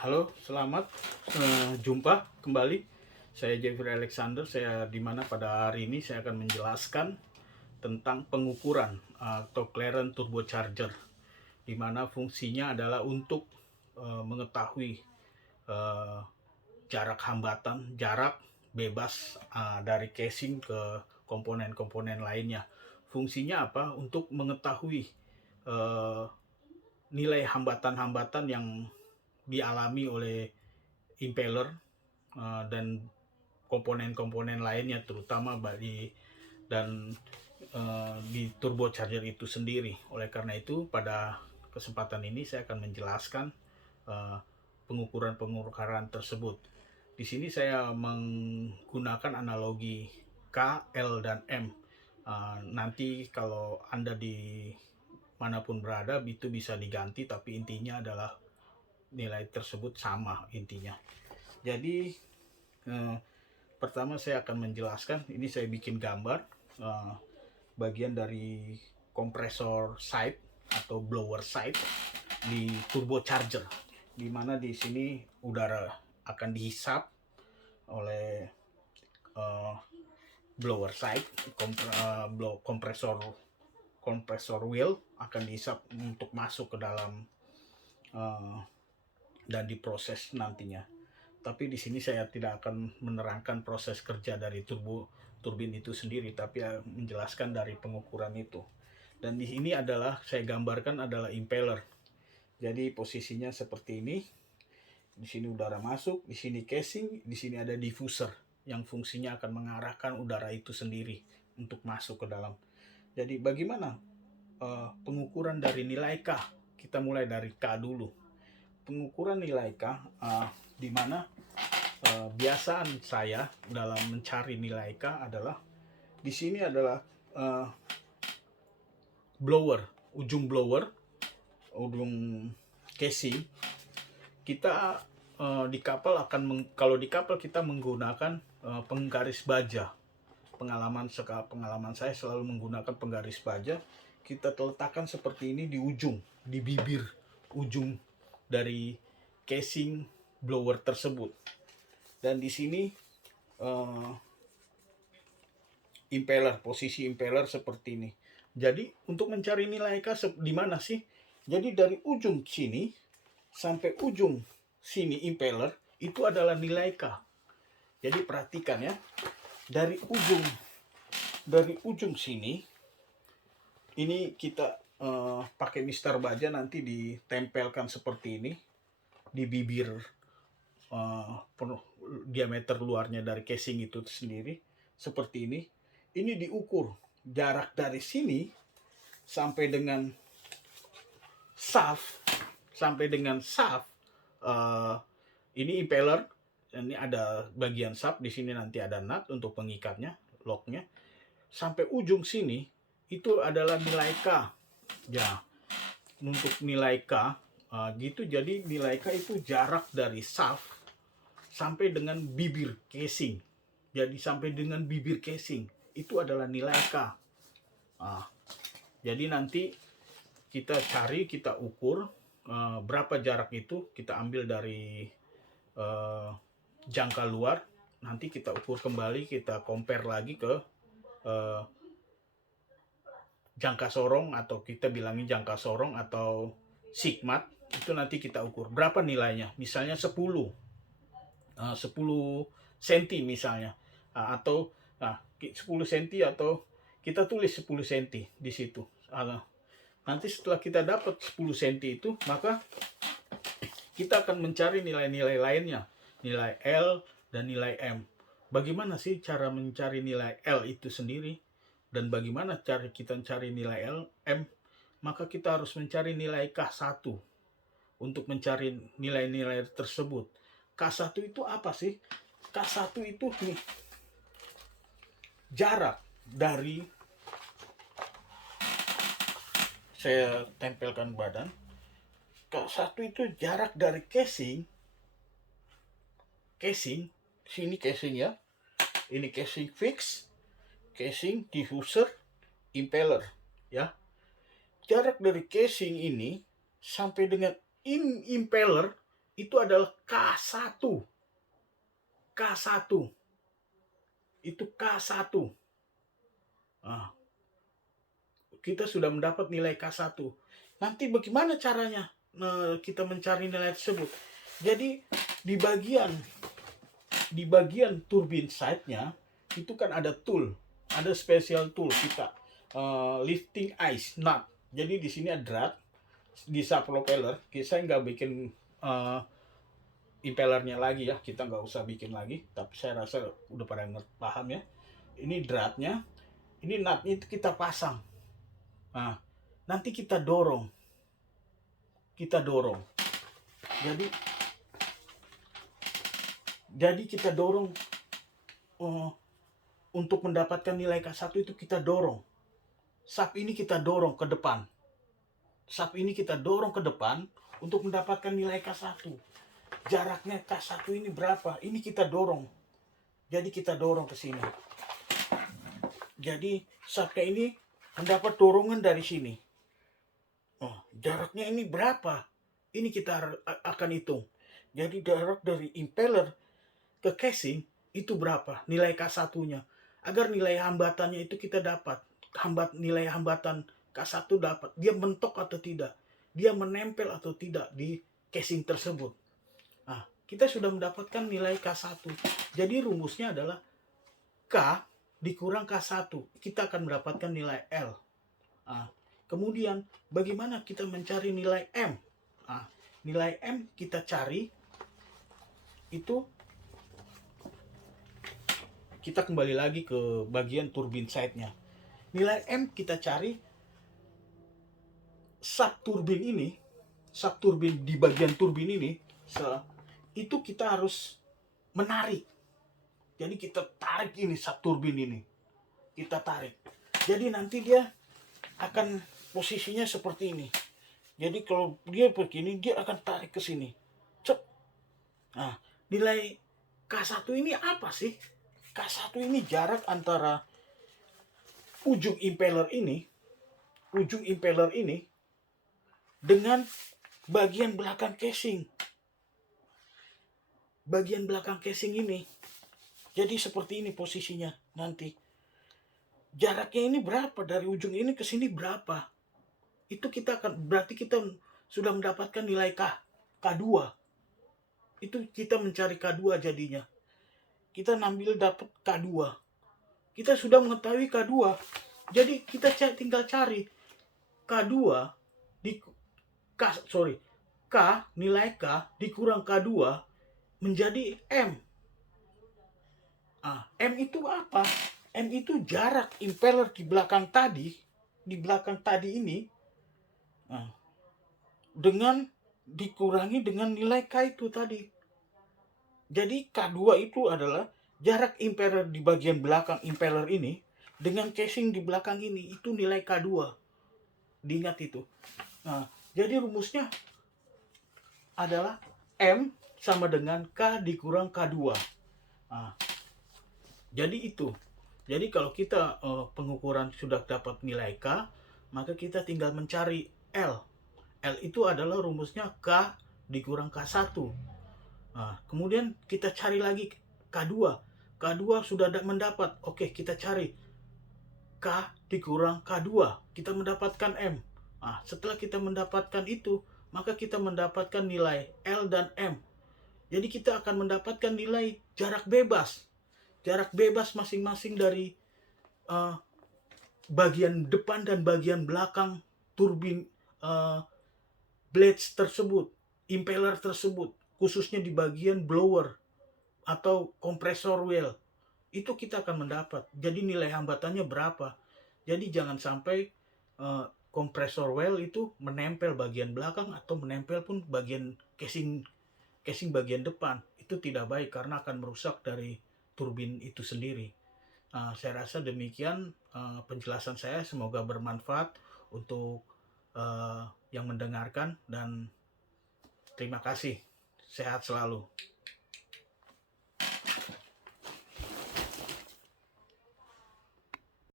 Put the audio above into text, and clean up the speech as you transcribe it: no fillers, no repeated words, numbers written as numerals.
Halo, selamat jumpa kembali. Saya Jeffrey Alexander. Saya di mana pada hari ini saya akan menjelaskan tentang pengukuran atau clearance turbocharger, di mana fungsinya adalah untuk mengetahui eh, jarak hambatan, jarak bebas dari casing ke komponen-komponen lainnya. Fungsinya apa? Untuk mengetahui eh, nilai hambatan-hambatan yang dialami oleh impeller dan komponen-komponen lainnya, terutama dan di turbocharger itu sendiri. Oleh karena itu, pada kesempatan ini saya akan menjelaskan uh, pengukuran-pengukuran tersebut. Di sini saya menggunakan analogi K, L, dan M. Nanti kalau Anda di manapun berada itu bisa diganti, tapi intinya adalah nilai tersebut sama intinya. Jadi eh, pertama saya akan menjelaskan, ini saya bikin gambar bagian dari kompresor side atau blower side di turbocharger, di mana di sini udara akan dihisap oleh uh, blower side, kompresor kompresor wheel akan dihisap untuk masuk ke dalam uh, dan diproses nantinya. Tapi di sini saya tidak akan menerangkan proses kerja dari turbin itu sendiri, tapi menjelaskan dari pengukuran itu. Dan di sini adalah saya gambarkan adalah impeller. Jadi posisinya seperti ini. Di sini udara masuk, di sini casing, di sini ada diffuser yang fungsinya akan mengarahkan udara itu sendiri untuk masuk ke dalam. Jadi bagaimana pengukuran dari nilai K? Kita mulai dari K dulu. Pengukuran nilai K di mana biasaan saya dalam mencari nilai K adalah di sini adalah uh, blower, ujung casing. Kita di kapal kalau di kapal kita menggunakan penggaris baja. Pengalaman saya selalu menggunakan penggaris baja. Kita letakkan seperti ini di ujung, di bibir ujung dari casing blower tersebut. Dan di sini posisi impeller seperti ini. Jadi untuk mencari nilai K di mana sih? Jadi dari ujung sini sampai ujung sini impeller itu adalah nilai K. Jadi perhatikan ya, dari ujung sini ini kita pakai mister baja, nanti ditempelkan seperti ini di bibir diameter luarnya dari casing itu sendiri seperti ini. Ini diukur jarak dari sini sampai dengan shaft, ini impeller. Ini ada bagian shaft, di sini nanti ada nut untuk pengikatnya, locknya. Sampai ujung sini itu adalah nilai K. Ya, untuk nilai K gitu. Jadi nilai K itu jarak dari shaft sampai dengan bibir casing. Jadi sampai dengan bibir casing itu adalah nilai K. Jadi nanti kita ukur berapa jarak itu, kita ambil dari jangka luar, nanti kita ukur kembali, kita compare lagi ke jangka sorong, atau kita bilangin jangka sorong atau sigmat. Itu nanti kita ukur berapa nilainya, misalnya 10 cm misalnya, atau 10 cm, atau kita tulis 10 cm di situ. Nanti setelah kita dapat 10 cm itu, maka kita akan mencari nilai-nilai lainnya, nilai L dan nilai M. Bagaimana sih cara mencari nilai L itu sendiri, dan bagaimana cara kita mencari nilai M? Maka kita harus mencari nilai K1 untuk mencari nilai-nilai tersebut. K1 itu apa sih? K1 itu nih, jarak dari, saya tempelkan badan. K1 itu jarak dari casing, sini casing ya, ini casing fix, casing, diffuser, impeller ya. Jarak dari casing ini sampai dengan impeller itu adalah K1. K1. Itu K1. Nah, kita sudah mendapat nilai K1. Nanti bagaimana caranya kita mencari nilai tersebut? Jadi di bagian turbin side-nya itu kan ada tool, ada special tool kita, lifting ice nut. Jadi di sini ada drat di sub propeller. Saya nggak bikin impellernya lagi ya, kita nggak usah bikin lagi. Tapi saya rasa udah pada paham ya. Ini dratnya, ini nutnya itu kita pasang. Nah, nanti kita dorong. Jadi kita dorong untuk mendapatkan nilai K1 itu kita dorong. Sub ini kita dorong ke depan. Untuk mendapatkan nilai K1. Jaraknya K1 ini berapa? Ini kita dorong. Jadi kita dorong ke sini. Jadi subnya ini mendapat dorongan dari sini. Jaraknya ini berapa? Ini kita akan hitung. Jadi jarak dari impeller ke casing itu berapa? Nilai K1-nya. Agar nilai hambatannya itu kita dapat. Nilai hambatan K1 dapat. Dia mentok atau tidak. Dia menempel atau tidak di casing tersebut. Nah, kita sudah mendapatkan nilai K1. Jadi rumusnya adalah K dikurang K1. Kita akan mendapatkan nilai L. Nah, kemudian bagaimana kita mencari nilai M? Nah, nilai M kita cari itu, kita kembali lagi ke bagian turbin side-nya. Nilai M kita cari sub turbin di bagian turbin ini, itu kita harus menarik. Jadi kita tarik ini sub turbin ini. Kita tarik. Jadi nanti dia akan posisinya seperti ini. Jadi kalau dia begini, dia akan tarik ke sini. Cep. Nah, nilai K1 ini apa sih? K1 ini jarak antara ujung impeller ini dengan bagian belakang casing. Bagian belakang casing ini. Jadi seperti ini posisinya nanti. Jaraknya ini berapa? Dari ujung ini ke sini berapa? Itu berarti kita sudah mendapatkan nilai K2. Itu kita mencari K2 jadinya. Kita dapat K2. Kita sudah mengetahui K2. Jadi kita tinggal cari K2 nilai K dikurang K2 menjadi M. M itu apa? M itu jarak impeller di belakang tadi ini, dengan dikurangi dengan nilai K itu tadi. Jadi K2 itu adalah jarak impeller di bagian belakang impeller ini dengan casing di belakang ini. Itu nilai K2. Diingat itu. Nah, jadi rumusnya adalah M sama dengan K dikurang K2. Nah, jadi itu. Jadi kalau kita pengukuran sudah dapat nilai K, maka kita tinggal mencari L. L itu adalah rumusnya K dikurang K1. Nah, kemudian kita cari lagi K2. K2 sudah mendapat. Oke, kita cari K dikurang K2. Kita mendapatkan M. Nah, setelah kita mendapatkan itu, maka kita mendapatkan nilai L dan M. Jadi kita akan mendapatkan nilai jarak bebas. Jarak bebas masing-masing dari bagian depan dan bagian belakang turbin blades tersebut, impeller tersebut, khususnya di bagian blower atau kompresor well. Itu kita akan mendapat. Jadi nilai hambatannya berapa. Jadi jangan sampai kompresor well itu menempel bagian belakang atau menempel pun bagian casing bagian depan. Itu tidak baik karena akan merusak dari turbin itu sendiri. Saya rasa demikian penjelasan saya. Semoga bermanfaat untuk yang mendengarkan, dan terima kasih. Sehat selalu.